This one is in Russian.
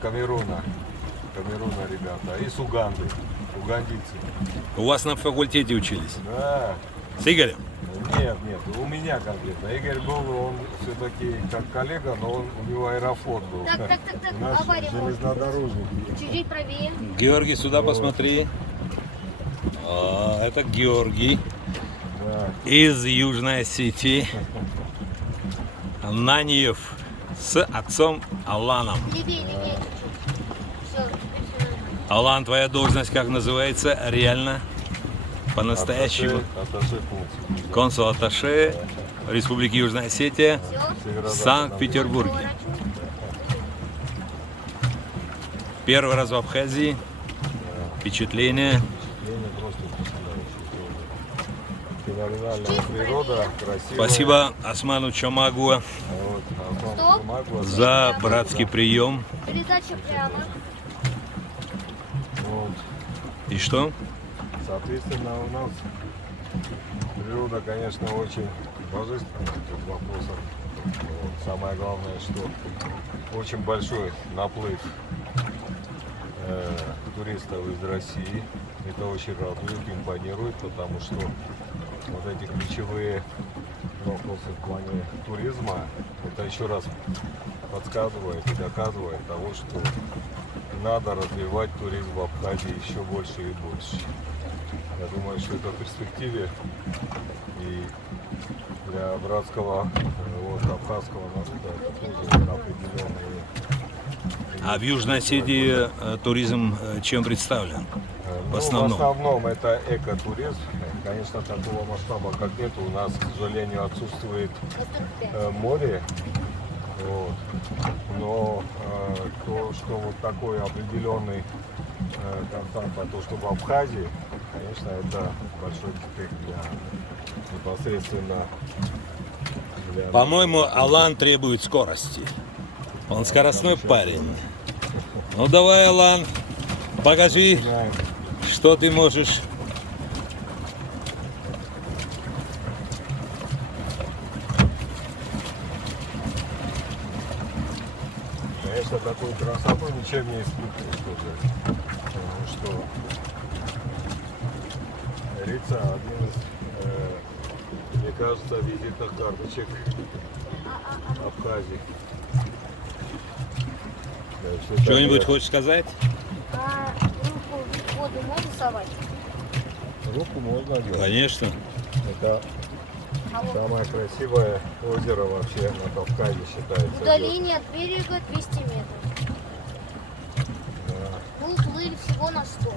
Камеруна. Камеруна, ребята. И с Уганды. Угандийцы. У вас на факультете учились? Да. С Игорем? Нет, у меня конкретно. Игорь был, он все-таки как коллега, но у него аэрофлот был. Так, У нас авария может быть. железнодорожники. Чуть-чуть правее. Георгий, сюда Вот. посмотри. А, это Георгий Да. из Южной Осетии. Наниев с отцом Аланом. Левее чуть-чуть. Все. Алан, твоя должность как называется реально? По-настоящему? Атташе функции. Консул-атташе Республики Южная Осетия Все. в Санкт-Петербурге. Первый раз в Абхазии. Впечатление. Впечатление просто впечатляющее. Феноменальная природа, красивая. Спасибо Осману Чомагуа Вот, Осман Стоп. Чумагова, за братский прием. Передача прямо. вот. И что? Соответственно, у нас природа, конечно, очень божественная в этих вопросах. Вот. Самое главное, что очень большой наплыв туристов из России. Это очень радует, импонирует, потому что вот эти ключевые вопросы в плане туризма, это еще раз подсказывает и доказывает того, что надо развивать туризм в Абхазии еще больше и больше. Я думаю, что это в перспективе и для братского вот, абхазского народа это тоже определенные. А в Южной Осетии туризм чем представлен? В основном. В основном это экотуризм. Конечно, такого масштаба как нет. У нас, к сожалению, отсутствует море. Вот. Но то, что вот такой определенный контакт, а то, что в Абхазии, конечно, это большой успех для непосредственно для... По-моему, Алан требует скорости. Он скоростной парень. Ну давай, Алан, покажи, Знаем. что ты можешь. Конечно, такую красоту ничем не испытываешь тоже. Потому что Рица один из, мне кажется, визитных карточек Абхазии. Да, всё это Что-нибудь лето. хочешь сказать? А руку в воду можно совать? Руку можно делать. Конечно. Это А вот самое красивое озеро вообще на Кавказе считается. удаление от берега 200 метров. Да. Мы уплыли всего на 100.